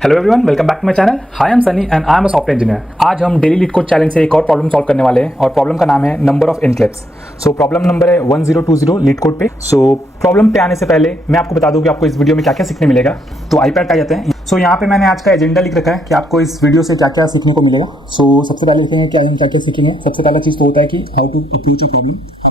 Hello everyone, welcome back to my channel. Hi, I am Sunny and I am a software engineer. आज हम daily leet code challenge से एक और problem solve करने वाले हैं और प्रॉब्लम का नाम है number of enclaves. So problem number है 1020 लीड कोड पे। सो प्रॉब्लम पे आने से पहले मैं आपको बता दूं कि आपको इस वीडियो में क्या क्या सीखने मिलेगा। तो आईपैड पे आ जाते हैं। सो यहाँ पे मैंने आज का एजेंडा लिख रखा है कि आपको इस वीडियो से क्या क्या सीखने को मिलेगा। सो सबसे पहले लिखेंगे क्या हम क्या क्या सीखेंगे। सबसे पहला चीज़ तो होता है कि how to approach a problem.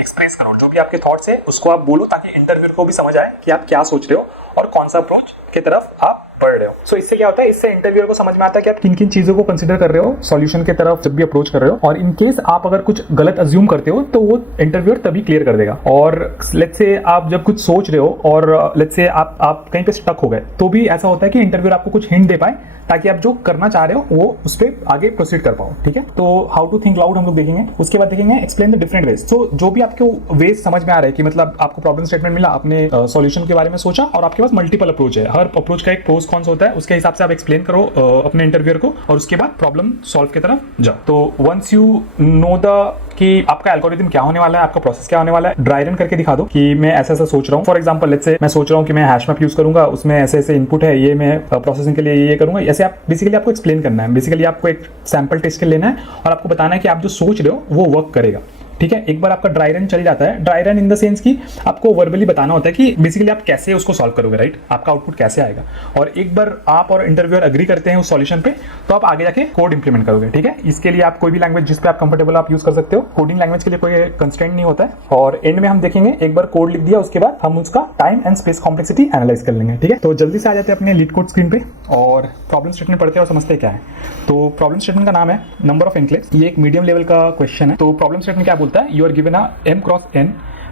Express करो जो भी आपके थॉट्स है उसको आप बोलो ताकि इंटरव्यूअर को भी समझ आए कि आप क्या सोच रहे हो और कौन सा अप्रोच की तरफ आप बढ़ रहे हो। सो इससे क्या होता है, इससे इंटरव्यूअर को समझ में आता है कि आप किन किन चीजों को कंसीडर कर रहे हो सॉल्यूशन की तरफ जब भी अप्रोच कर रहे हो। और इन केस आप अगर कुछ गलत अज्यूम करते हो तो वो इंटरव्यूअर तभी क्लियर कर देगा। और लेट्स से आप जब कुछ सोच रहे हो और लेट्स से आप कहीं पे स्टक हो गए तो भी ऐसा होता है कि इंटरव्यूअर आपको कुछ हिंट दे पाए ताकि आप जो करना चाह रहे हो वो उस पर आगे प्रोसीड कर पाओ। ठीक है, तो हाउ टू थिंक लाउड हम लोग देखेंगे। उसके बाद देखेंगे एक्सप्लेन द डिफरेंट वेज। सो जो भी आपको वेज समझ में आ रहा है कि मतलब आपको प्रॉब्लम स्टेटमेंट मिला, आपने सॉल्यूशन के बारे में सोचा और आपके पास मल्टीपल अप्रोच है। हर अप्रोच का एक प्रोस कॉन्स होता है, उसके हिसाब से आप एक्सप्लेन करो अपने इंटरव्यूअर को और उसके बाद प्रॉब्लम सॉल्व की तरफ जाओ। तो वंस यू नो द कि आपका एल्गोरिथम क्या होने वाला है, आपका प्रोसेस क्या होने वाला है, ड्राई रन करके दिखा दो कि मैं ऐसा ऐसा सोच रहा हूँ। फॉर एग्जांपल लेट्स से मैं सोच रहा हूँ कि मैं हैश मैप यूज करूंगा, उसमें ऐसे ऐसे इनपुट है, ये मैं प्रोसेसिंग के लिए ये करूंगा। ऐसे आप बेसिकली आपको एक्सप्लेन करना है। बेसिकली आपको एक सैंपल टेस्ट के लेना है और आपको बताना है कि आप जो सोच रहे हो वो वर्क करेगा। ठीक है, एक बार आपका ड्राई रन चल जाता है, dry run in the sense कि आपको वर्बली बताना होता है कि बेसिकली आप कैसे उसको सॉल्व करोगे, राइट, आपका आउटपुट कैसे आएगा। और एक बार आप और इंटरव्यूअर अग्री करते हैं उस सॉल्यूशन पे तो आप आगे जाके कोड इंप्लीमेंट करोगे। ठीक है, इसके लिए आप कोई भी लैंग्वेज जिस पे आप कंफर्टेबल आप यूज कर सकते हो। कोडिंग लैंग्वेज के लिए कोई कंस्ट्रेंट नहीं होता है। और एंड में हम देखेंगे एक बार कोड लिख दिया उसके बाद हम उसका time and space complexity analyse कर लेंगे। ठीक है, तो जल्दी से आ जाते हैं अपने लीड कोड स्क्रीन पे और प्रॉब्लम स्टेटमेंट पढ़ते हैं और समझते हैं क्या है। तो प्रॉब्लम स्टेटमेंट का नाम है नंबर ऑफ एनक्लेव्स। ये एक मीडियम लेवल का क्वेश्चन है। तो प्रॉब्लम स्टेटमेंट क्या बोलता है, you are given M cross N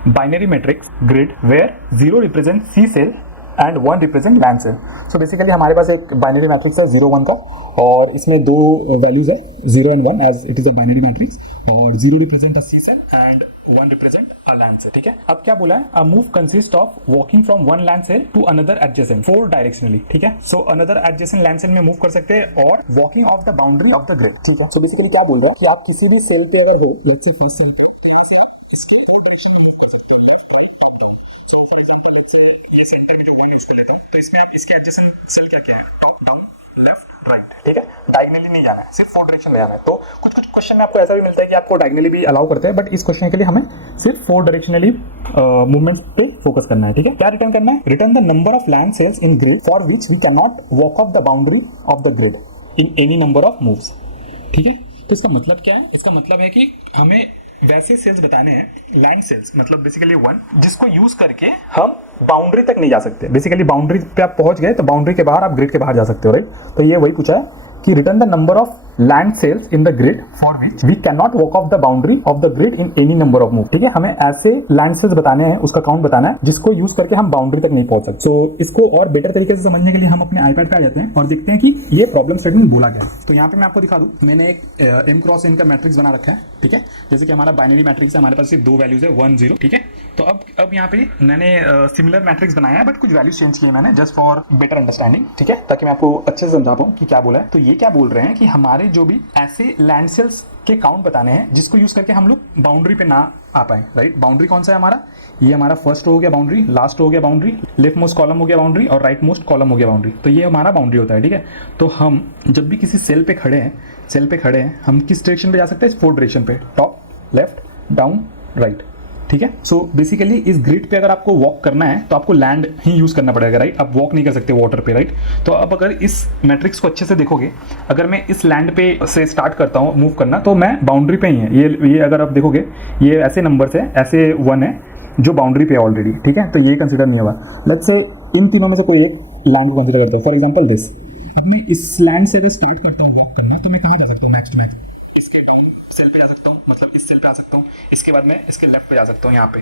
binary matrix grid where 0 represents C cell and 1 represent LAN cell। So basically हमारे पास एक binary matrix है 0 1 का और इसमें दो वैल्यूज है 0 and 1 as it is a binary matrix और 0 represent a C cell and 1 represent a LAN cell। ठीक है, अब क्या बोला है, a move consists of walking from one LAN cell to another adjacent 4 directionally। ठीक है, so another adjacent LAN cell में मूव कर सकते हैं और walking off the boundary of the grid। ठीक है, so basically क्या बोल रहा है कि आप किसी भी सेल पे अगर हो, let's say फर्स्ट सेल पे, यहाँ से आप इसके 4 डायरेक्शन में मूव कर सकते हो, left right up down. So for example let's say ये सेंटर में जो 1 यूज कर लेता हूँ तो इसमें आप इसके एडजेसेंट सेल क्या क्या है, टॉप डाउन लेफ्ट राइट। ठीक है, डायगोनली नहीं जाना है, सिर्फ 4 डायरेक्शन में जाना है। तो कुछ कुछ क्वेश्चन में आपको ऐसा भी मिलता है कि आपको डायगोनली भी अलाउ करते हैं, बट इस क्वेश्चन के लिए हमें सिर्फ 4 डायरेक्शनली मूवमेंट पे फोकस करना है। ठीक है, क्या रिटर्न करना है, return the number of land cells in grid for which we can not walk off the boundary of the grid in any number of moves. ठीक है, तो इसका मतलब क्या है, इसका मतलब है कि हमें वैसे सेल्स बताने हैं लैंड सेल्स, मतलब बेसिकली 1 जिसको यूज करके हम बाउंड्री तक नहीं जा सकते। बेसिकली बाउंड्री पे आप पहुंच गए तो बाउंड्री के बाहर आप ग्रिड के बाहर जा सकते हो, राइट। तो ये वही पूछा है कि return the number of land cells in the grid for which we can not walk off the boundary of the grid in any number of move. ठीक है, हमें ऐसे लैंड सेल्स बताने हैं, उसका काउंट बताना है जिसको यूज करके हम बाउंड्री तक नहीं पहुंच सकते। सो इसको और बेटर तरीके से समझने के लिए हम अपने आईपैड पे आ जाते हैं और देखते हैं कि ये प्रॉब्लम स्टेटमेंट बोला गया है। तो यहाँ पे मैं आपको दिखा दूं, मैंने एक M क्रॉस N का मैट्रिक्स बना रखा है। ठीक है, जैसे कि हमारा बाइनरी मैट्रिक्स है, हमारे पास सिर्फ 2 वैल्यूज है 1 0। ठीक है, तो अब यहाँ पे मैंने सिमिलर मैट्रिक्स बनाया है बट कुछ वैल्यूज चेंज किए मैंने जस्ट फॉर बेटर अंडरस्टैंडिंग। ठीक है, ताकि मैं आपको अच्छे से समझा पाऊँ कि क्या बोला है। तो ये क्या बोल रहे हैं कि हमारे जो भी ऐसे लैंड सेल्स के काउंट बताने हैं जिसको यूज करके हम लोग बाउंड्री पे ना आ पाए, राइट। बाउंड्री कौन सा है हमारा, ये हमारा फर्स्ट रो हो गया बाउंड्री, लास्ट रो हो गया बाउंड्री, लेफ्ट मोस्ट कॉलम हो गया बाउंड्री और राइट मोस्ट कॉलम हो गया बाउंड्री। तो ये हमारा बाउंड्री होता है। ठीक है, तो हम जब भी किसी सेल पे खड़े हैं हम किस डायरेक्शन पे जा सकते हैं, 4 डायरेक्शन पे, टॉप लेफ्ट डाउन राइट। ठीक है, सो बेसिकली इस ग्रिड पे अगर आपको वॉक करना है तो आपको लैंड ही यूज करना पड़ेगा, राइट। आप वॉक नहीं कर सकते वाटर पे, राइट। तो अब अगर इस मैट्रिक्स को अच्छे से देखोगे, अगर मैं इस लैंड पे से स्टार्ट करता हूँ मूव करना तो मैं बाउंड्री पे ही है। ये अगर आप देखोगे ये ऐसे नंबर्स है, ऐसे 1 है जो बाउंड्री पे ऑलरेडी। ठीक है, तो ये कंसिडर नहीं होगा। लेट्स से इन तीनों में से कोई एक लैंड को कंसिडर करता हूँ, फॉर एग्जाम्पल दिस। अब मैं इस लैंड से अगर स्टार्ट करता हूँ वॉक करना तो मैं कहाँ जा सकता हूँ, मैक्स टू मैक्स इसके डाउन सेल पे जा सकता हूँ, मतलब इस सेल पे आ सकता हूँ। इसके बाद मैं इसके लेफ्ट पे जा सकता हूँ यहाँ पे,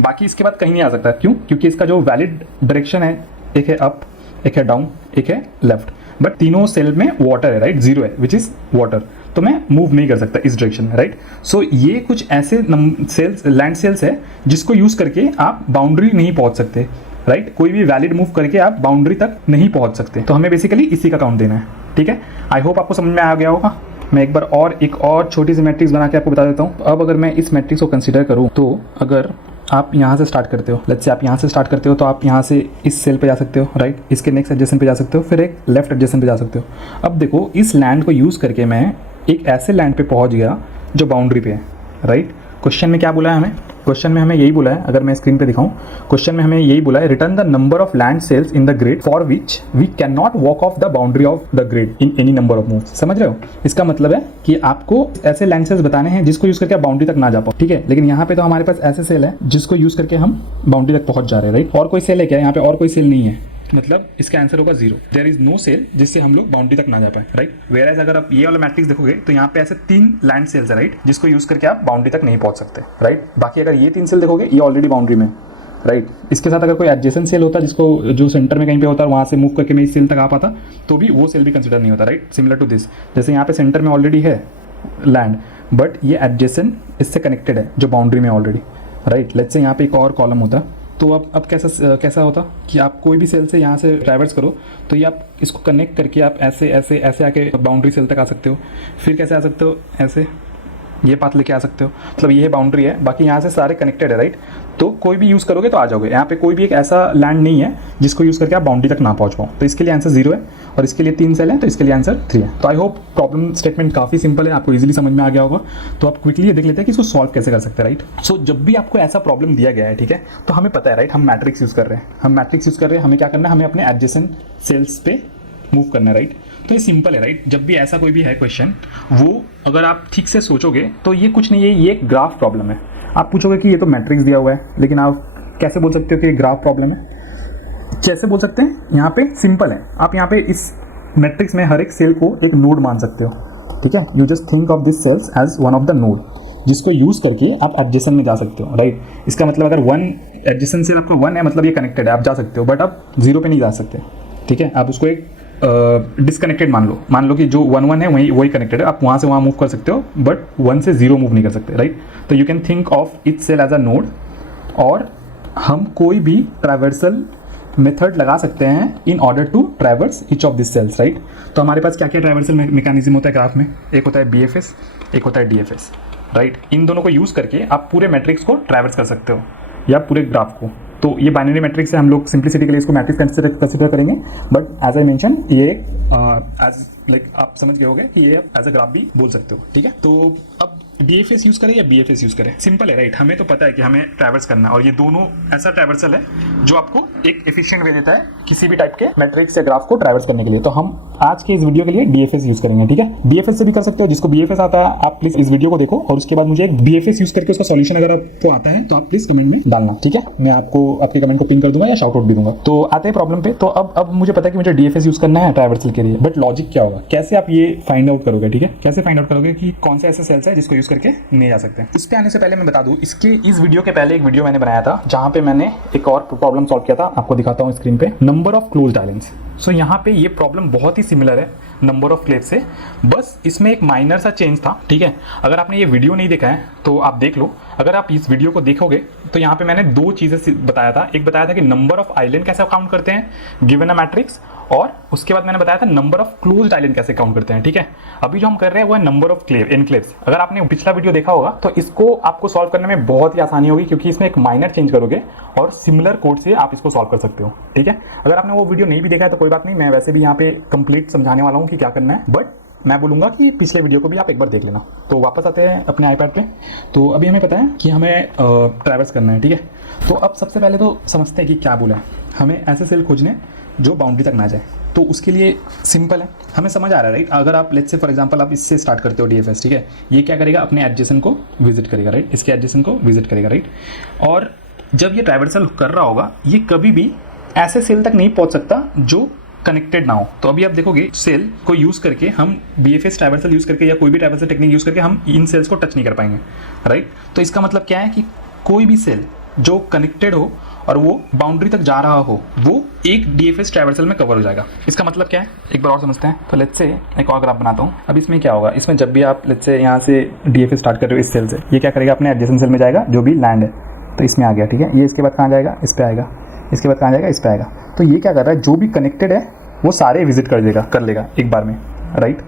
बाकी इसके बाद कहीं नहीं आ सकता। क्यों, क्योंकि इसका जो वैलिड डायरेक्शन है, एक है अप, एक है डाउन, एक है लेफ्ट, बट तीनों सेल में वाटर है, राइट, 0 है विच इज वाटर। तो मैं मूव नहीं कर सकता इस डायरेक्शन में, राइट। सो ये कुछ ऐसे सेल्स लैंड सेल्स है जिसको यूज करके आप बाउंड्री नहीं पहुंच सकते। राइट। कोई भी वैलिड मूव करके आप बाउंड्री तक नहीं पहुंच सकते, तो हमें बेसिकली इसी का काउंट देना है, ठीक है। आई होप आपको समझ में आ गया होगा। मैं एक और छोटी सी मैट्रिक्स बना के आपको बता देता हूँ। अब अगर मैं इस मैट्रिक्स को कंसीडर करूँ, तो अगर आप यहाँ से स्टार्ट करते हो, लेट्स से आप यहाँ से स्टार्ट करते हो, तो आप यहाँ से इस सेल पे जा सकते हो, राइट, इसके नेक्स्ट एडजेसेंट पे जा सकते हो, फिर एक लेफ्ट एडजेसेंट पे जा सकते हो। अब देखो, इस लैंड को यूज़ करके मैं एक ऐसे लैंड पे पहुँच गया जो बाउंड्री पे है, राइट। क्वेश्चन में क्या बोला है हमें? क्वेश्चन में हमें यही बोला है, अगर मैं स्क्रीन पे दिखाऊं, क्वेश्चन में हमें यही बोला है, return the number of land cells in the grid for which we can not walk off the boundary of the grid in any number of moves. समझ रहे हो? इसका मतलब है कि आपको ऐसे लैंड सेल्स बताने हैं जिसको यूज करके आप बाउंड्री तक ना जा पाओ, ठीक है। लेकिन यहाँ पे तो हमारे पास ऐसे सेल है जिसको यूज करके हम बाउंड्री तक पहुंच जा रहे हैं, राइट। और कोई सेल है क्या? यहाँ पे और कोई सेल नहीं है, मतलब इसका आंसर होगा 0। देयर इज नो सेल जिससे हम लोग बाउंड्री तक ना जा पाए, राइट। वेयर अगर आप ये वाला मैट्रिक्स देखोगे तो यहाँ पे ऐसे 3 लैंड सेल्स है, राइट, जिसको यूज करके आप बाउंड्री तक नहीं पहुंच सकते, राइट। बाकी अगर ये 3 सेल देखोगे, ये ऑलरेडी बाउंड्री में, राइट। इसके साथ अगर कोई एडजेसेंट सेल होता जिसको जो सेंटर में कहीं पे होता है, वहाँ से मूव करके मैं इस सेल तक आ पाता, तो भी वो सेल भी कंसिडर नहीं होता, राइट। सिमिलर टू दिस, जैसे यहाँ पे सेंटर में ऑलरेडी है लैंड, बट ये एडजेसेंट इससे कनेक्टेड है जो बाउंड्री में ऑलरेडी, राइट। लेट्स से यहाँ पे एक और कॉलम होता, तो अब कैसा होता कि आप कोई भी सेल से यहाँ से ट्रैवर्स करो, तो ये आप इसको कनेक्ट करके आप ऐसे ऐसे ऐसे आके बाउंड्री सेल तक आ सकते हो। फिर कैसे आ सकते हो? ऐसे ये पाथ लेके आ सकते हो, मतलब ये बाउंड्री है, बाकी यहाँ से सारे कनेक्टेड है, राइट। तो कोई भी यूज़ करोगे तो आ जाओगे। यहाँ पे कोई भी एक ऐसा लैंड नहीं है जिसको यूज़ करके आप बाउंड्री तक ना पहुँच पाओ, तो इसके लिए आंसर 0 है। और इसके लिए 3 सेल है, तो इसके लिए आंसर 3 है। तो आई होप प्रॉब्लम स्टेटमेंट काफ़ी सिंपल है, आपको इजीली समझ में आ गया होगा। तो आप क्विकली ये देख लेते हैं कि इसको सॉल्व कैसे कर सकते हैं, राइट। सो जब भी आपको ऐसा प्रॉब्लम दिया गया है, ठीक है, तो हमें पता है, राइट, हम मैट्रिक्स यूज़ कर रहे हैं, हमें क्या करना है, हमें अपने एडजेसेंट सेल्स पे मूव करना है, राइट। तो ये सिंपल है, राइट। जब भी ऐसा कोई भी है क्वेश्चन, वो अगर आप ठीक से सोचोगे तो ये कुछ नहीं है, ये एक ग्राफ प्रॉब्लम है। आप पूछोगे कि ये तो मैट्रिक्स दिया हुआ है, लेकिन आप कैसे बोल सकते हो कि ये ग्राफ प्रॉब्लम है? कैसे बोल सकते हैं? यहाँ पे सिंपल है, आप यहाँ पे इस मैट्रिक्स में हर एक सेल को एक नोड मान सकते हो, ठीक है। You just think of this cells as one of the node, जिसको यूज करके आप एडजेसेंट में जा सकते हो, राइट। इसका मतलब अगर 1 एडजेसेंट सेल आपको 1 है, मतलब ये कनेक्टेड है, आप जा सकते हो, बट आप 0 पे नहीं जा सकते, ठीक है। आप उसको एक डिसकनेक्टेड मान लो कि जो 1 है वही कनेक्टेड है, आप वहाँ से वहाँ मूव कर सकते हो, बट 1 से 0 मूव नहीं कर सकते, राइट। तो you can think of each cell as a node, और हम कोई भी ट्रैवर्सल मेथड लगा सकते हैं in order to traverse each of this cells, right. तो हमारे पास क्या क्या ट्रैवर्सल मैकेनिज्म होता है ग्राफ में? एक होता है BFS, एक होता है DFS, राइट। इन दोनों को यूज़ करके आप पूरे मैट्रिक्स को ट्रैवर्स कर सकते हो, या पूरे ग्राफ को। तो ये बाइनरी मैट्रिक्स से हम लोग सिंप्लिसिटी के लिए इसको मैट्रिक्स कंसिडर करेंगे, बट एज आई मेंशन, ये एज लाइक आप समझ गए होंगे कि ये एज अ ग्राफ भी बोल सकते हो, ठीक है। तो अब DFS यूज करें या BFS यूज करें? सिंपल है, राइट। हमें तो पता है कि हमें ट्रैवर्स करना है, और ये दोनों ऐसा ट्रैवर्सल है जो आपको एक एफिशिएंट वे देता है किसी भी टाइप के मैट्रिक्स या ग्राफ को ट्रैवर्स करने के लिए। तो हम आज के इस वीडियो के लिए DFS यूज करेंगे, ठीक है। BFS से भी कर सकते हो, जिसको BFS आता है आप प्लीज इस वीडियो को देखो, और उसके बाद मुझे एक BFS यूज करके उसका सॉल्यूशन अगर आपको आता है तो आप प्लीज कमेंट में डालना, ठीक है। मैं आपको आपके कमेंट को पिन कर दूंगा या शाउट आउट भी दूंगा। तो आते हैं प्रॉब्लम पे। तो अब मुझे पता है कि मुझे DFS यूज करना है ट्रैवर्सल के लिए, बट लॉजिक क्या होगा, कैसे आप ये फाइंड आउट करोगे, ठीक है। कैसे फाइंड आउट करोगे कि कौन से ऐसे सेल्स है जिसको यूज करके नहीं जा सकते। इस पे आने से पहले मैं बता दूं, इस वीडियो के पहले एक वीडियो मैंने बनाया था जहां पे मैंने एक और प्रॉब्लम सॉल्व किया था, आपको दिखाता हूं स्क्रीन पे, नंबर ऑफ क्लोज्ड आइलैंड्स। सो यहाँ पे ये प्रॉब्लम बहुत ही सिमिलर है नंबर ऑफ क्लेव से, बस इसमें एक माइनर सा चेंज था, ठीक है। अगर आपने ये वीडियो नहीं देखा है तो आप देख लो। अगर आप इस वीडियो को देखोगे तो यहाँ पे मैंने 2 चीज़ें बताया था। एक बताया था कि नंबर ऑफ आइलैंड कैसे काउंट करते हैं गिवन अ मैट्रिक्स, और उसके बाद मैंने बताया था नंबर ऑफ क्लोज्ड आइलैंड कैसे काउंट करते हैं, ठीक है। अभी जो हम कर रहे हैं वो है नंबर ऑफ एनक्लेव्स। अगर आपने पिछला वीडियो देखा होगा तो इसको आपको सॉल्व करने में बहुत ही आसानी होगी, क्योंकि इसमें एक माइनर चेंज करोगे और सिमिलर कोड से आप इसको सॉल्व कर सकते हो, ठीक है। अगर आपने वो वीडियो नहीं भी देखा है तो कोई बात नहीं, मैं वैसे भी यहाँ पे कंप्लीट समझाने वाला हूँ कि क्या करना है, बट मैं बोलूँगा कि पिछले वीडियो को भी आप एक बार देख लेना। तो वापस आते हैं अपने आईपैड पे। तो अभी हमें पता है कि हमें ट्रैवर्स करना है, ठीक है। तो अब सबसे पहले तो समझते हैं कि क्या बोला है, हमें ऐसे सेल खोजने जो बाउंड्री तक ना जाए। तो उसके लिए सिंपल है, हमें समझ आ रहा है, राइट। अगर आप लेट्स से फॉर एग्जांपल आप इससे स्टार्ट करते हो DFS, ठीक है। ये क्या करेगा, अपने एडजेसेंट को विजिट करेगा, राइट। इसके एडजेसेंट को विजिट करेगा, राइट। और जब ये ट्रैवर्सल कर रहा होगा, ये कभी भी ऐसे सेल तक नहीं पहुंच सकता जो कनेक्टेड ना हो। तो अभी आप देखोगे सेल को यूज करके हम BFS ट्रैवर्सल यूज करके या कोई भी ट्रैवर्सल टेक्निक यूज करके हम इन सेल्स को टच नहीं कर पाएंगे, राइट। तो इसका मतलब क्या है कि कोई भी सेल जो कनेक्टेड हो और वो बाउंड्री तक जा रहा हो, वो एक DFS ट्रैवर्सल में कवर हो जाएगा। इसका मतलब क्या है, एक बार और समझते हैं। तो लेट्स से एक और ग्राफ बनाता हूँ। अब इसमें क्या होगा, इसमें जब भी आप लेट्स से यहाँ से DFS स्टार्ट कर रहे हो इस सेल से, ये क्या करेगा, अपने एडजेसेंट सेल में जाएगा जो भी लैंड है, तो इसमें आ गया, ठीक है। ये इसके बाद कहाँ जाएगा, इस पे आएगा, इसके बाद कहाँ जाएगा, इस पे आएगा। तो ये क्या कर रहा है, जो भी कनेक्टेड है वो सारे विजिट कर लेगा एक बार में, राइट।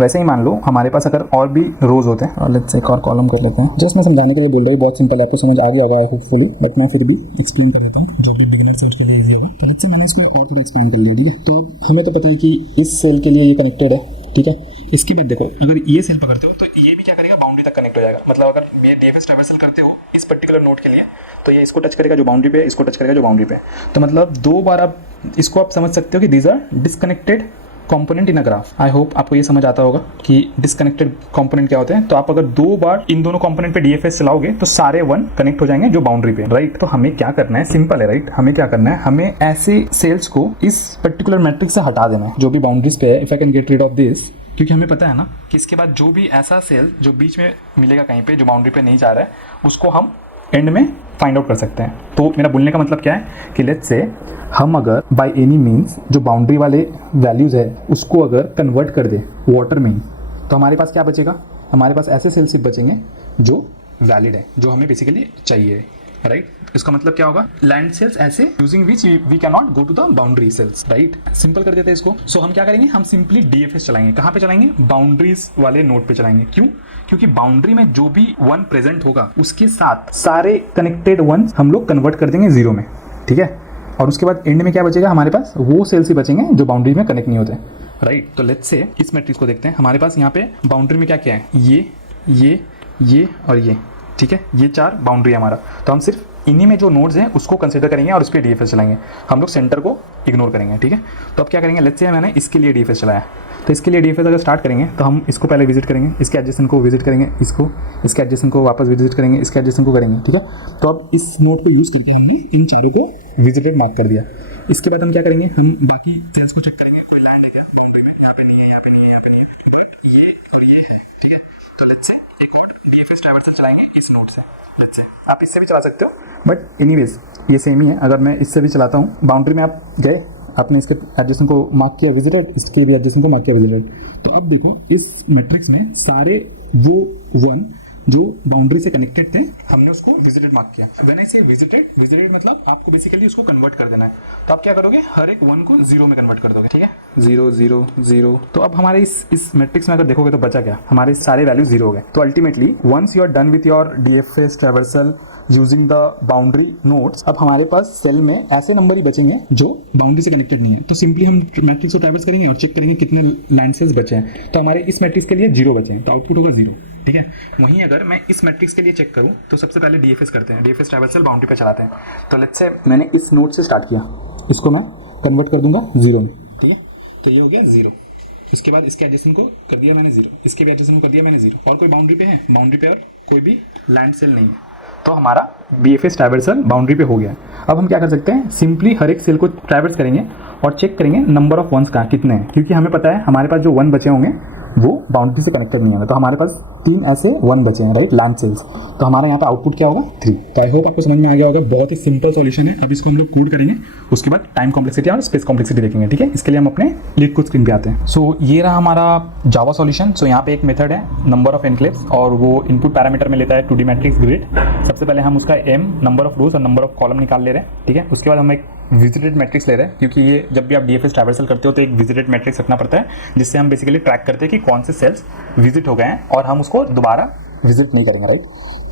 वैसे ही मान लो हमारे पास अगर और भी रोज होते हैं, और लेट्स से एक और कॉलम कर लेते हैं। जस्ट मैं समझाने के लिए बोल रहा हूँ, बहुत सिंपल है, आपको समझ आ गया होगा होपफुली, बट मैं फिर भी एक्सप्लेन कर देता हूँ जो भी बिगिनर समझ के लिए इजी होगा। तो लेट्स से मैंने इसमें और थोड़ा एक्सपेंड कर लिया, ठीक है। तो हमें तो पता है कि इस सेल के लिए ये कनेक्टेड है, ठीक है। इसके बाद देखो, अगर ये सेल पकड़ते हो तो ये भी क्या करेगा, बाउंड्री तक कनेक्ट हो जाएगा। मतलब अगर ये डीएफएस ट्रैवर्सल करते हो इस पर्टिकुलर नोड के लिए, तो ये इसको टच करेगा जो बाउंड्री पे है, इसको टच करेगा जो बाउंड्री पे है। तो मतलब दो बार आप इसको आप समझ सकते हो कि these are disconnected component in a graph. I hope आपको ये समझ आता होगा कि डिस्कनेक्टेड कंपोनेंट क्या होते हैं। तो आप अगर दो बार इन दोनों कंपोनेंट पे डीएफएस चलाओगे तो सारे वन कनेक्ट हो जाएंगे जो बाउंड्री पे, राइट। तो हमें क्या करना है, सिंपल है, राइट। हमें क्या करना है, हमें ऐसे सेल्स को इस पर्टिकुलर मैट्रिक्स से हटा देना है जो भी बाउंड्रीज पे है। If I can get rid of this, क्योंकि हमें पता है ना कि इसके बाद जो भी ऐसा सेल जो बीच में मिलेगा कहीं पे, जो बाउंड्री पे नहीं जा रहा है, उसको हम एंड में फाइंड आउट कर सकते हैं। तो मेरा बोलने का मतलब क्या है कि लेट्स से हम अगर बाय एनी मीन्स जो बाउंड्री वाले वैल्यूज़ है उसको अगर कन्वर्ट कर दे वाटर में, तो हमारे पास क्या बचेगा, हमारे पास ऐसे सेल्स सिर्फ बचेंगे जो वैलिड है, जो हमें बेसिकली चाहिए, राइट। इसका मतलब क्या होगा, लैंड सेल्स ऐसे using which we can not go to the boundary cells, right. Simple कर देते हैं इसको। सो हम क्या करेंगे, हम सिंपली डीएफएस चलाएंगे। कहाँ पे चलाएंगे, बाउंड्रीज वाले नोड पे चलाएंगे। क्यों, क्योंकि बाउंड्री में जो भी वन प्रेजेंट होगा उसके साथ सारे कनेक्टेड वन हम लोग कन्वर्ट कर देंगे जीरो में, ठीक है। और उसके बाद एंड में क्या बचेगा, हमारे पास वो सेल्स ही बचेंगे जो बाउंड्री में कनेक्ट नहीं होते, राइट। तो लेट्स से इस मैट्रिक्स को देखते हैं। हमारे पास यहाँ पे बाउंड्री में क्या क्या है, ये और ये, ठीक है। ये चार बाउंड्री है हमारा। तो हम सिर्फ इन्हीं में जो नोड्स हैं उसको कंसीडर करेंगे और उस पर डीएफएस चलाएंगे। हम लोग सेंटर को इग्नोर करेंगे, ठीक है। तो अब क्या करेंगे, लेट्स से मैंने इसके लिए डीएफएस चलाया, तो इसके लिए डीएफएस अगर स्टार्ट करेंगे तो हम इसको पहले विजिट करेंगे, इसके एडजेसेंट को विजिट करेंगे, इसके एडजेसेंट को वापस विजिट करेंगे, इसके एडजेसेंट को करेंगे, ठीक है। तो अब इस नोड को यूज करके हमने इन चारों को विजिटेड मार्क कर दिया। इसके बाद हम क्या करेंगे, हम बाकी सेल्स को चेक करेंगे, कोई लैंड है क्या बाउंड्री में, यहाँ पे नहीं है, यहाँ पे नहीं है, यहाँ पे नहीं है, बट ये और ये, ठीक है। तो लेट्स से एक और डीएफएस ट्रैवर्सल चलाएंगे इस नोड से। लेट्स से आप इससे भी चला सकते हो, बट एनीवेज ये सेम ही है। अगर मैं इससे भी चलाता हूँ, बाउंड्री में आप गए, आपने इसके एडजेसेंट को मार्क किया विजिटेड, इसके भी एडजेसेंट को मार्क किया विजिटेड। तो अब देखो इस मैट्रिक्स में सारे वो वन जो बाउंड्री से कनेक्टेड थे हमने उसको विजिटेड मार्क किया। व्हेन आई से विजिटेड मतलब आपको बेसिकली उसको कन्वर्ट कर देना है। तो आप क्या करोगे, हर एक वन को जीरो में कन्वर्ट कर दोगे, ठीक है। 0 0 0। तो अब हमारे इस मैट्रिक्स में अगर देखोगे तो बचा क्या, हमारे सारे वैल्यू जीरो हो गए। तो ultimately once you are done with your DFS traversal using the boundary nodes, अब हमारे पास सेल में ऐसे नंबर ही बचेंगे जो बाउंड्री से कनेक्टेड नहीं है। तो सिंपली हम मैट्रिक्स को ट्रैवर्स करेंगे और चेक करेंगे कितने लैंड सेल्स बचे हैं। तो हमारे इस मैट्रिक्स के लिए 0 बचे हैं, तो आउटपुट होगा 0, ठीक है। वहीं अगर मैं इस मैट्रिक्स के लिए चेक करूं तो सबसे पहले डीएफएस करते हैं, डीएफएस ट्रैवर्सल बाउंड्री पे चलाते हैं। तो लेट्स से मैंने इस नोड से स्टार्ट किया, इसको मैं कन्वर्ट कर दूंगा 0 में, ठीक है। तो ये हो गया 0। इसके बाद इसके एडजेसेंट को कर दिया मैंने 0, इसके भी एडजेसेंट को कर दिया मैंने 0। और कोई बाउंड्री पे है, बाउंड्री पे और कोई भी लैंड सेल नहीं है। तो हमारा डीएफएस ट्रैवर्सल बाउंड्री पे हो गया। अब हम क्या कर सकते हैं, सिंपली हर एक सेल को ट्रैवर्स करेंगे और चेक करेंगे नंबर ऑफ वंस का कितने हैं, क्योंकि हमें पता है हमारे पास जो वन बचे होंगे वो बाउंड्री से कनेक्टेड नहीं होंगे। तो हमारे पास 3 ऐसे वन बचे हैं, राइट, लैंड सेल्स। तो हमारा यहाँ पे आउटपुट क्या होगा, 3। तो आई होप आपको समझ में आ गया होगा, बहुत ही सिंपल सॉल्यूशन है। अब इसको हम लोग कोड करेंगे, उसके बाद टाइम कॉम्प्लेक्सिटी और स्पेस कॉम्प्लेक्सिटी देखेंगे, ठीक है। इसके लिए हम अपने लीड कोड स्क्रीन पे आते हैं। सो ये रहा हमारा जावा सॉल्यूशन। सो यहाँ पे एक मेथड है नंबर ऑफ एनक्लेव्स, और वो इनपुट पैरामीटर में लेता है 2D मैट्रिक्स ग्रिड। सबसे पहले हम उसका m नंबर ऑफ रोज और नंबर ऑफ कॉलम निकाल ले रहे हैं, ठीक है। उसके बाद हम एक विजिटेड मैट्रिक्स ले रहे हैं, क्योंकि ये जब भी आप डीएफएस ट्रैवर्सल करते हो तो एक विजिटेड मैट्रिक्स रखना पड़ता है, जिससे हम बेसिकली ट्रैक करते हैं कि कौन से सेल्स विजिट हो गए हैं और हम उसको दोबारा विजिट नहीं करेंगे, राइट।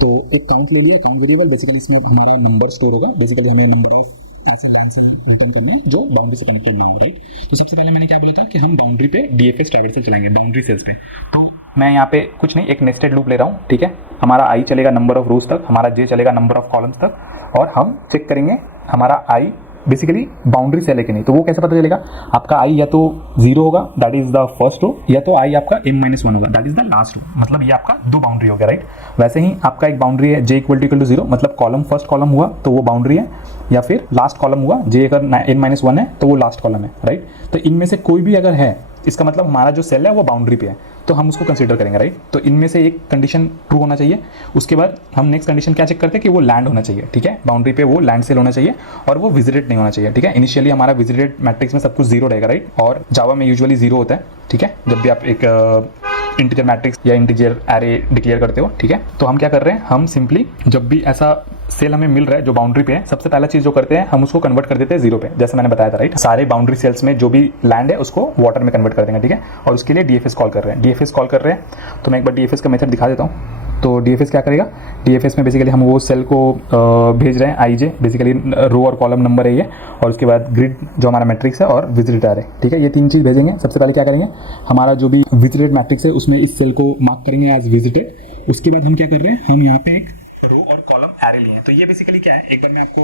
तो एक काउंट ले लिया, काउंट वेरिएबल, बेसिकली इसमें हमारा नंबर स्टोर होगा। बेसिकली हमें नंबर ऑफ ऐसे लैंड से रिटर्न करना है जो बाउंड्री से कनेक्टेड ना हो, राइट। तो सबसे पहले मैंने क्या बोला था कि हम बाउंड्री पे डीएफएस ट्रैवर्सल चलाएंगे, बाउंड्री सेल्स पे। तो मैं यहाँ पे कुछ नहीं, एक नेस्टेड लूप ले रहा हूँ, ठीक है। हमारा आई चलेगा नंबर ऑफ रोज तक, हमारा जे चलेगा नंबर ऑफ कॉलम्स तक, और हम चेक करेंगे हमारा आई बेसिकली बाउंड्री सेल है कि नहीं। तो वो कैसे पता चलेगा, आपका आई या तो 0 होगा, that is the first row, या तो आई आपका m-1 होगा, that is the last row. मतलब ये आपका 2 बाउंड्री हो गया, राइट। वैसे ही आपका एक बाउंड्री है j = 0, मतलब कॉलम फर्स्ट कॉलम हुआ तो वो बाउंड्री है, या फिर लास्ट कॉलम हुआ, j अगर n-1 है तो वो लास्ट कॉलम है, राइट। तो इनमें से कोई भी अगर है, इसका मतलब हमारा जो सेल है वो बाउंड्री पे है, तो हम उसको कंसीडर करेंगे, राइट। तो इनमें से एक कंडीशन ट्रू होना चाहिए। उसके बाद हम नेक्स्ट कंडीशन क्या चेक करते हैं कि वो लैंड होना चाहिए, ठीक है। बाउंड्री पे वो लैंड सेल होना चाहिए और वो विजिटेड नहीं होना चाहिए, ठीक है। इनिशियली हमारा विजिटेड मैट्रिक्स में सब कुछ 0 रहेगा, राइट। और जावा में यूजुअली 0 होता है, ठीक है। जब भी आप एक इंटीजर मैट्रिक्स या इंटीजर एरे डिक्लेयर करते हो, ठीक है। तो हम क्या कर रहे हैं, हम सिंपली जब भी ऐसा सेल हमें मिल रहा है जो बाउंड्री पे है, सबसे पहला चीज जो करते हैं हम उसको कन्वर्ट कर देते हैं जीरो पे, जैसे मैंने बताया था, राइट। सारे बाउंड्री सेल्स में जो भी लैंड है उसको वाटर में कन्वर्ट कर देंगे, ठीक है। और उसके लिए डीएफएस कॉल कर रहे हैं, डीएफएस कॉल कर रहे हैं। तो मैं एक बार डीएफएस का मेथड दिखा देता हूँ। तो डीएफएस क्या करेगा, डीएफएस में बेसिकली हम वो सेल को भेज रहे हैं, आईजे बेसिकली रो और कॉलम नंबर है ये, और उसके बाद ग्रिड जो हमारा मैट्रिक्स है और विजिटेड है, ठीक है। ये तीन चीज़ भेजेंगे। सबसे पहले क्या करेंगे, हमारा जो भी विजिटेड मैट्रिक्स है उसमें इस सेल को मार्क करेंगे एज विजिटेड। उसके बाद हम क्या कर रहे हैं, हम यहाँ पे एक रो और कॉलम एरे लिए हैं। तो ये बेसिकली क्या है, एक बार मैं आपको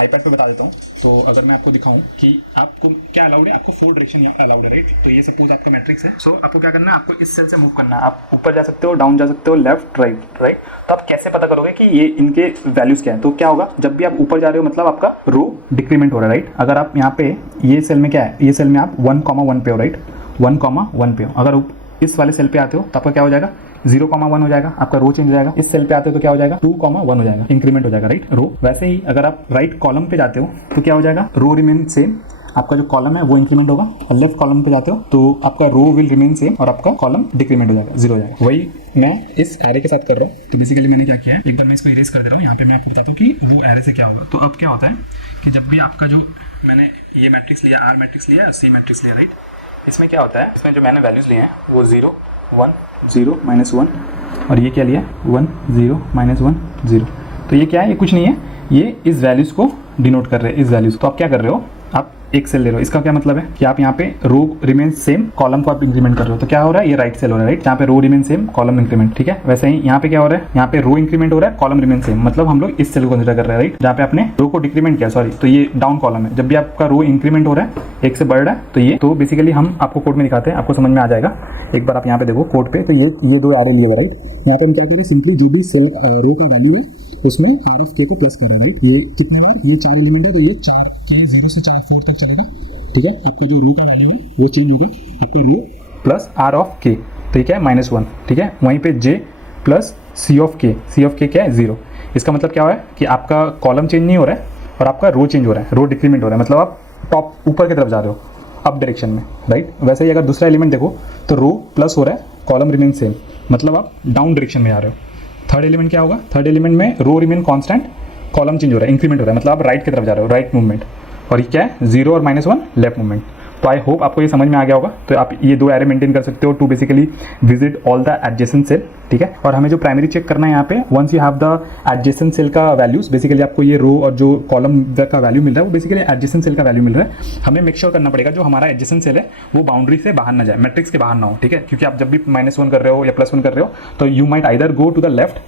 आईपैड पे बता देता हूँ। तो अगर मैं आपको दिखाऊं कि आपको क्या अलाउड है, आपको 4 डायरेक्शन यहाँ अलाउड है, राइट। तो ये सपोज आपका मैट्रिक्स है। सो आपको क्या करना है, आपको इस सेल से मूव करना है। आप ऊपर जा सकते हो, डाउन जा सकते हो, लेफ्ट राइट राइट। तो आप कैसे पता करोगे कि ये इनके वैल्यूज क्या है। तो क्या होगा, जब भी आप ऊपर जा रहे हो मतलब आपका रो डिक्रीमेंट हो रहा है, राइट। अगर आप यहाँ पे ये सेल में क्या है, ये सेल में आप 1,1 पे हो, राइट, 1,1 पे हो। अगर इस वाले सेल पे आते हो तो आपका क्या हो जाएगा, 0,1 हो जाएगा, आपका रो चेंज हो जाएगा। इस सेल पे आते हो तो क्या हो जाएगा, 2,1 हो जाएगा, इंक्रीमेंट हो जाएगा, राइट, रो। वैसे ही अगर आप राइट कॉलम पे जाते हो तो क्या हो जाएगा, रो रिमेन सेम, आपका जो कॉलम है वो इंक्रीमेंट होगा। और लेफ्ट कॉलम पे जाते हो तो आपका रो विल रिमेन सेम और आपका कॉलम डिक्रीमेंट हो जाएगा, 0 हो जाएगा। वही मैं इस एरे के साथ कर रहा हूँ। तो बेसिकली मैंने क्या किया है, एक बार मैं इसको इरेज कर दे रहा हूँ। यहाँ पे मैं आपको बताता हूँ कि वो एरे से क्या होगा। तो अब क्या होता है कि जब भी आपका जो मैंने ये मैट्रिक्स लिया, आर मैट्रिक्स लिया, सी मैट्रिक्स लिया, राइट, इसमें क्या होता है, इसमें जो मैंने वैल्यूज लिए हैं वो 0, 1, 0, -1, और ये क्या लिया, 1, 0, -1, 0। तो ये क्या है, ये कुछ नहीं है, ये इस वैल्यूज को डिनोट कर रहे हैं, इस वैल्यूज। तो आप क्या कर रहे हो, आप एक सेल ले रहे हो। इसका क्या मतलब है कि आप यहाँ पे रो रिमेन सेम, कॉलम को आप इंक्रीमेंट कर रहे हो। तो क्या हो रहा है, ये राइट सेल हो रहा है, राइट, यहाँ पे रो रिमेन सेम, कॉलम इंक्रीमेंट, ठीक है। वैसे ही यहाँ पे क्या हो रहा है, यहाँ पे रो इंक्रीमेंट हो रहा है, कॉलम रिमेन सेम, मतलब हम लोग इस सेल को कंसिडर कर रहे हैं, राइट, जहाँ पे आपने रो को डिक्रीमेंट किया, सॉरी। तो ये डाउन कॉलम है। जब भी आपका रो इंक्रीमेंट हो रहा है, एक से बढ़ रहा है, तो ये, तो बेसिकली हम आपको कोड में दिखाते हैं, आपको समझ में आ जाएगा। एक बार आप यहाँ पे देखो कोड पे, तो ये 2 एरे लिए, राइट। यहाँ पे हम क्या करें, सिंपली जो भी सेल रो का वैल्यू है उसमें RFK को प्लस कर रहे हैं, राइट। ये कितने बार, ये 4 एलिमेंट है, तो ये 4 के 0 से 4 फ्लोर तक चलेगा, ठीक है। आपका जो रो का वैल्यू है वो चेंज होगा, आपको रो प्लस R(k), ठीक है, -1, ठीक है। वहीं पे J प्लस C(k), C(k) क्या है, 0। इसका मतलब क्या है कि आपका कॉलम चेंज नहीं हो रहा है और आपका रो चेंज हो रहा है, रो डिक्रीमेंट हो रहा है, मतलब आप टॉप ऊपर की तरफ जा रहे हो, अप डायरेक्शन में, राइट। वैसे ही अगर दूसरा एलिमेंट देखो तो रो प्लस हो रहा है, कॉलम रिमेन सेम, मतलब आप डाउन डायरेक्शन में जा रहे हो। थर्ड एलिमेंट क्या होगा, थर्ड एलिमेंट में रो रिमेन कांस्टेंट, कॉलम चेंज हो रहा है, इंक्रीमेंट हो रहा है, मतलब आप राइट की तरफ जा रहे हो, राइट मूवमेंट। और ये क्या है, 0 और -1 लेफ्ट मूवमेंट। तो आई होप आपको ये समझ में आ गया होगा। तो आप ये 2 एरे मेंटेन कर सकते हो to basically visit all the adjacent cell, ठीक है। और हमें जो प्राइमरी चेक करना है यहाँ पे, once you have the adjacent cell का वैल्यूज, बेसिकली आपको ये रो और जो कॉलम का वैल्यू मिल रहा है वो बेसिकली एडजेसेंट सेल का वैल्यू मिल रहा है। हमें मेक श्योर करना पड़ेगा जो हमारा एडजेसेंट सेल है वो बाउंड्री से बाहर ना जाए, मैट्रिक्स के बाहर ना हो, ठीक है। क्योंकि आप जब भी -1 कर रहे हो या +1 कर रहे हो तो you might either go to the left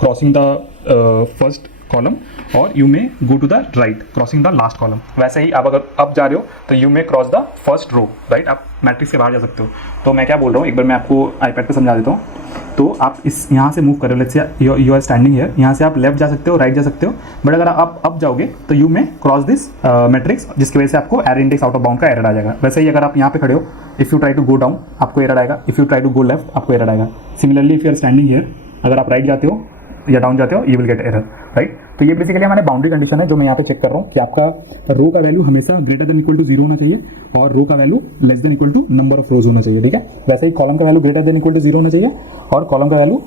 crossing the first column और you may go to the right crossing the last column. वैसे ही आप अगर अप जा रहे हो तो you may cross the first row, right, आप मैट्रिक्स के बाहर जा सकते हो। तो मैं क्या बोल रहा हूँ, एक बार मैं आपको आईपैड पे समझा देता हूँ। तो आप इस यहाँ से मूव कर रहे हो, let's say you are standing here, यहाँ से आप लेफ्ट जा सकते हो, राइट जा सकते हो, बट अगर आप अप जाओगे तो you may cross this matrix, जिसकी वजह से आपको error index out of bound का एरर आ जाएगा। वैसे ही अगर आप यहाँ पे खड़े हो, if you try to go down आपको एरर आएगा, if you try to go left आपको एरर आएगा। Similarly if you are standing here, अगर आप राइट जाते हो या डाउन जाते हो, you will get error, right. तो ये बेसिकली हमारे बाउंड्री कंडीशन है जो मैं यहाँ पे चेक कर रहा हूँ कि आपका रो का वैल्यू हमेशा ग्रेटर देन इक्वल टू 0 होना चाहिए और रो का value less than equal to number of rows होना चाहिए, ठीक है। वैसे ही कॉलम का value greater than equal to 0 होना चाहिए और कॉलम का value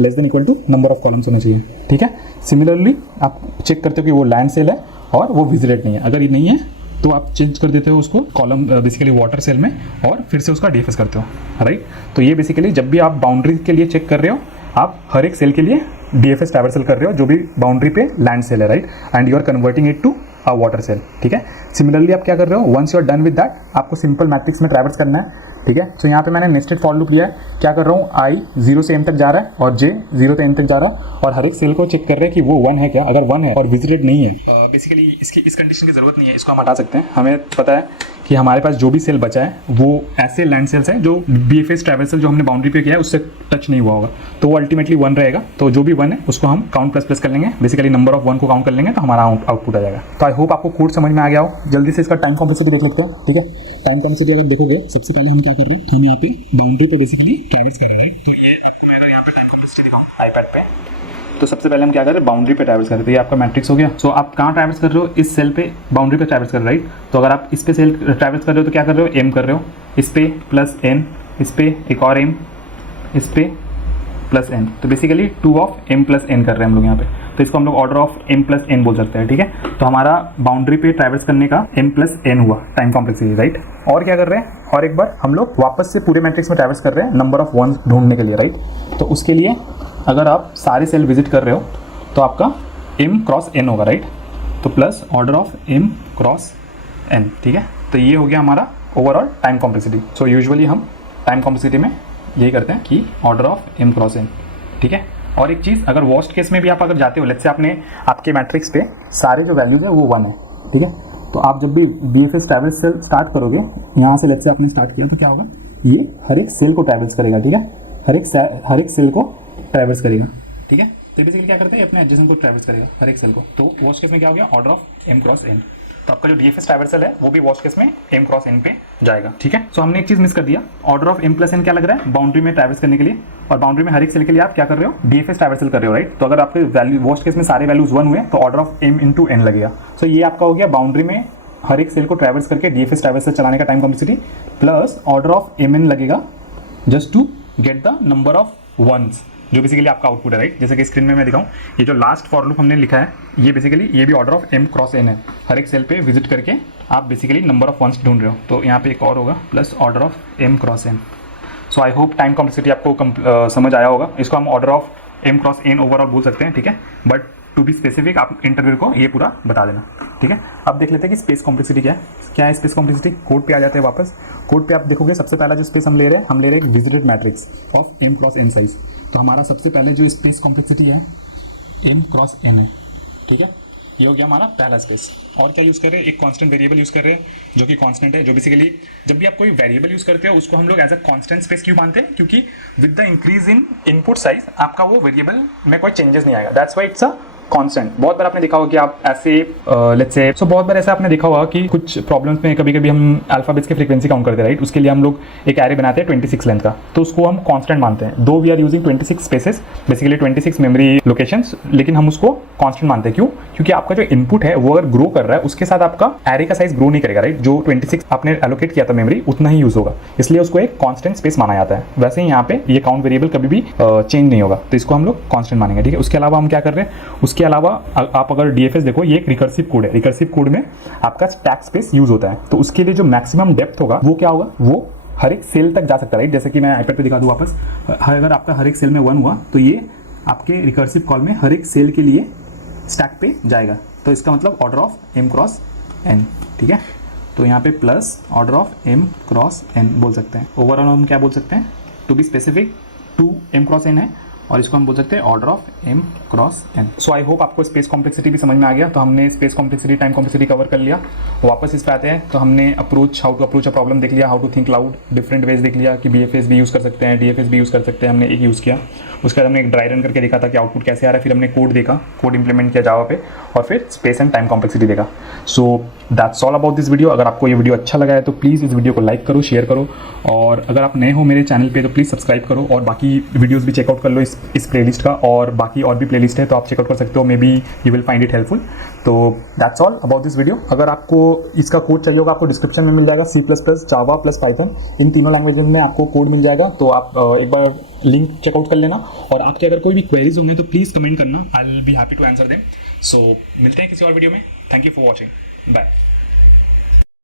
less than equal to number of columns होना चाहिए, ठीक है। सिमिलरली आप चेक करते हो कि वो लैंड सेल है और वो विजिटेड नहीं है। अगर ये नहीं है तो आप चेंज कर देते हो उसको कॉलम बेसिकली वाटर सेल में और फिर से उसका डीएफएस करते हो, राइट। तो ये बेसिकली जब भी आप बाउंड्री के लिए चेक कर रहे हो, आप हर एक सेल के लिए डीएफएस ट्रैवर्सल कर रहे हो जो भी बाउंड्री पे लैंड सेल है, right, and you are converting it to a water cell, ठीक है। सिमिलरली आप क्या कर रहे हो, once you are done with that, आपको सिंपल मैट्रिक्स में ट्रैवर्स करना है, ठीक है। तो यहाँ पे मैंने नेस्टेड फॉर लूप लिया है। क्या कर रहा हूँ, I 0 से m तक जा रहा है और J 0 से n तक जा रहा है और हर एक सेल को चेक कर रहे हैं कि वो 1 है क्या। अगर 1 है और विजिटेड नहीं है, बेसिकली इसकी इस कंडीशन की जरूरत नहीं है, इसको हम हटा सकते हैं। हमें पता है कि हमारे पास जो भी सेल बचा है वो ऐसे लैंड सेल्स हैं जो बीएफएस ट्रैवर्सल जो हमने बाउंड्री पे किया है उससे टच नहीं हुआ होगा, तो वो अल्टीमेटली 1 रहेगा। तो जो भी 1 है उसको हम काउंट प्लस कर लेंगे, बेसिकली नंबर ऑफ 1 को काउंट कर लेंगे तो हमारा आउटपुट आ जाएगा। तो आई होप आपको कोड समझ में आ गया हो। जल्दी से इसका टाइम कॉम्प्लेक्सिटी देख लेते हैं, ठीक है। टाइम कॉम्प्लेक्सिटी अगर देखोगे, सबसे पहले हम क्या कर रहे हैं, हम यहाँ पे बाउंड्री पे बेसिकली ट्रैवर्स कर रहे हैं। तो ये आपको मैं अगर यहाँ पे टाइम कॉम्प्लेक्सिटी दिखाऊं आईपैड पे, तो सबसे पहले हम क्या कर रहे हैं, बाउंड्री पे ट्रैवर्स कर रहे हैं। तो ये आपका मैट्रिक्स हो गया। सो आप कहाँ ट्रैवर्स कर रहे हो, इस सेल पे बाउंड्री पे ट्रैवर्स कर रहे हो, राइट। तो अगर आप इस पे सेल ट्रैवर्स कर रहे हो तो क्या कर रहे हो, m कर रहे हो, इस पे प्लस n इस पे एक और m, इस पे प्लस n, तो basically 2 of m plus n कर रहे हैं हम लोग यहाँ पे, तो इसको हम लोग order of m plus n बोल सकते हैं, ठीक है। तो हमारा बाउंड्री पे ट्रैवर्स करने का m प्लस n हुआ टाइम कॉम्प्लेक्सिटी, राइट। और क्या कर रहे हैं, और एक बार हम लोग वापस से पूरे मैट्रिक्स में ट्रैवर्स कर रहे हैं नंबर ऑफ वंस ढूंढने के लिए, राइट। तो उसके लिए अगर आप सारे सेल विजिट कर रहे हो तो आपका m क्रॉस n होगा, राइट। तो plus order of m cross n, ठीक है। तो ये हो गया हमारा overall time complexity. So usually हम टाइम कॉम्प्लेक्सिटी में यही करते हैं कि order of m cross n, ठीक है। और एक चीज़, अगर वर्स्ट केस में भी आप अगर जाते हो, लेट्स से आपने आपके मैट्रिक्स पे सारे जो वैल्यूज है वो 1 है, ठीक है। तो आप जब भी BFS ट्रैवल्स सेल स्टार्ट करोगे, यहाँ से लेट्स से आपने स्टार्ट किया तो क्या होगा, ये हर एक सेल को ट्रैवल्स करेगा, ठीक है। हर एक सेल को ट्रैवल्स करेगा, ठीक है। तो बेसिकली क्या करते हैं, अपने एडजेसेंट को ट्रैवल्स करेगा हर एक सेल को। तो वर्स्ट केस में क्या हो गया, order of m cross n। तो आपका जो DFS ट्रैवर्सल है वो भी वर्स्ट केस में m क्रॉस n पे जाएगा, ठीक है। सो हमने एक चीज मिस कर दिया, order of m plus n क्या लग रहा है, बाउंड्री में ट्रैवर्स करने के लिए, और बाउंड्री में हर एक सेल के लिए आप क्या कर रहे हो, DFS ट्रैवर्सल कर रहे हो, राइट। तो अगर आपके वैल्यू वर्स्ट केस में सारे वैल्यूज 1 हुए तो order of m into n लगेगा। सो ये आपका हो गया बाउंड्री में हर एक सेल को ट्रैवर्स करके DFS ट्रैवर्सल चलाने का time complexity, plus order of mn लगेगा just to get the number of ones, जो बेसिकली आपका आउटपुट है, राइट। जैसे कि स्क्रीन में मैं दिखाऊं, ये जो लास्ट फॉर लूप हमने लिखा है, ये बेसिकली ये भी order of m cross n है। हर एक सेल पे विजिट करके आप बेसिकली नंबर ऑफ वंस ढूंढ रहे हो, तो यहाँ पे एक और होगा plus order of m cross n। So I hope time complexity आपको समझ आया होगा। इसको हम order of m cross n overall बोल सकते हैं, ठीक है। बट टू बी स्पेसिफिक आप इंटरव्यू को ये पूरा बता देना, ठीक है। अब देख लेते हैं कि स्पेस कॉम्प्लेक्सिटी क्या है स्पेस कॉम्प्लेक्सिटी। कोड पे आ जाते हैं वापस। कोड पे आप देखोगे सबसे पहला जो स्पेस हम ले रहे हैं एक visited matrix of m cross n size. तो हमारा सबसे पहले जो स्पेस कॉम्प्लेक्सिटी है m क्रॉस n है, ठीक है। ये हो गया हमारा पहला स्पेस। और क्या यूज़ कर रहे हैं, एक कांस्टेंट वेरिएबल यूज़ कर रहे हैं जो कि कांस्टेंट है, जो बेसिकली जब भी आप कोई वेरिएबल यूज़ करते हो उसको हम लोग एज अ कांस्टेंट स्पेस क्यों मानते हैं, क्योंकि with the increase in input size आपका वो वेरिएबल में कोई चेंजेस नहीं आएगा, that's why it's a constant. बहुत बार आपने देखा होगा कि आप ऐसे लेट्स से बहुत बार ऐसा आपने देखा होगा कि कुछ प्रॉब्लम्स में कभी कभी हम अल्फाबेट्स की फ्रीक्वेंसी काउंट करते हैं, राइट। उसके लिए हम लोग एक एरे बनाते हैं 26 लेंथ का, तो उसको हम कांस्टेंट मानते हैं। Though we are using 26 spaces, basically 26 memory locations, लेकिन हम उसको कांस्टेंट मानते हैं। क्यों? क्योंकि आपका जो इनपुट है वो अगर ग्रो कर रहा है उसके साथ आपका एरे का साइज ग्रो नहीं करेगा, राइट। जो 26 आपने एलोकेट किया था मेमोरी उतना ही यूज होगा, इसलिए उसको एक कांस्टेंट स्पेस माना जाता है। वैसे ही यहाँ पे ये काउंट वेरिएबल कभी भी चेंज नहीं होगा, तो इसको हम लोग कांस्टेंट मानेंगे, ठीक है। उसके अलावा हम क्या कर रहे हैं, उसके अलावा आप अगर DFS देखो, ये एक रिकर्सिव कोड है। रिकर्सिव कोड में आपका स्टैक स्पेस यूज होता है, तो उसके लिए जो मैक्सिमम डेप्थ होगा वो क्या होगा, वो हर एक सेल तक जा सकता है, राइट। जैसे कि मैं आईपैड पे दिखा दूं वापस, अगर आपका हर एक सेल में 1 हुआ तो ये आपके रिकर्सिव कॉल में हर एक सेल के लिए स्टैक पे जाएगा। तो इसका मतलब order of m cross n, ठीक है। तो यहाँ पे plus order of m cross n बोल सकते हैं। ओवरऑल हम क्या बोल सकते हैं, to be specific 2 m cross n है, और इसको हम बोल सकते हैं order of m cross n। So I hope आपको स्पेस कॉम्प्लेक्सिटी भी समझ में आ गया। तो हमने space complexity, time complexity cover कर लिया। वापस इस पे आते हैं, तो हमने how to approach a problem देख लिया, how to think loud, different ways देख लिया कि BFS भी यूज़ कर सकते हैं, DFS भी यूज़ कर सकते हैं, हमने एक यूज़ किया। उसके बाद हमने एक ड्राई रन करके देखा था कि आउटपुट कैसे आ रहा है, फिर हमने कोड देखा, कोड इंप्लीमेंट किया जावा पे, और फिर स्पेस एंड टाइम कॉम्प्लेक्सिटी देखा। So that's all about this video. अगर आपको ये वीडियो अच्छा लगा है तो प्लीज़ इस वीडियो को लाइक करो, शेयर करो, और अगर आप नए हो मेरे चैनल पे तो प्लीज़ सब्सक्राइब करो, और बाकी वीडियोस भी चेकआउट कर लो इस प्लेलिस्ट का, और बाकी और भी प्लेलिस्ट है तो आप चेकआउट कर सकते हो, maybe you will find it helpful. तो that's all about this video. अगर आपको इसका कोड चाहिए होगा, आपको डिस्क्रिप्शन में मिल जाएगा, C++, जावा प्लस पाइथन, इन तीनों लैंग्वेज में आपको कोड मिल जाएगा। तो आप एक बार लिंक चेकआउट कर लेना, और आपके अगर कोई भी क्वेरीज होंगे तो प्लीज़ कमेंट करना, I will be happy to answer them. So मिलते हैं किसी और वीडियो में। Thank you for watching, bye.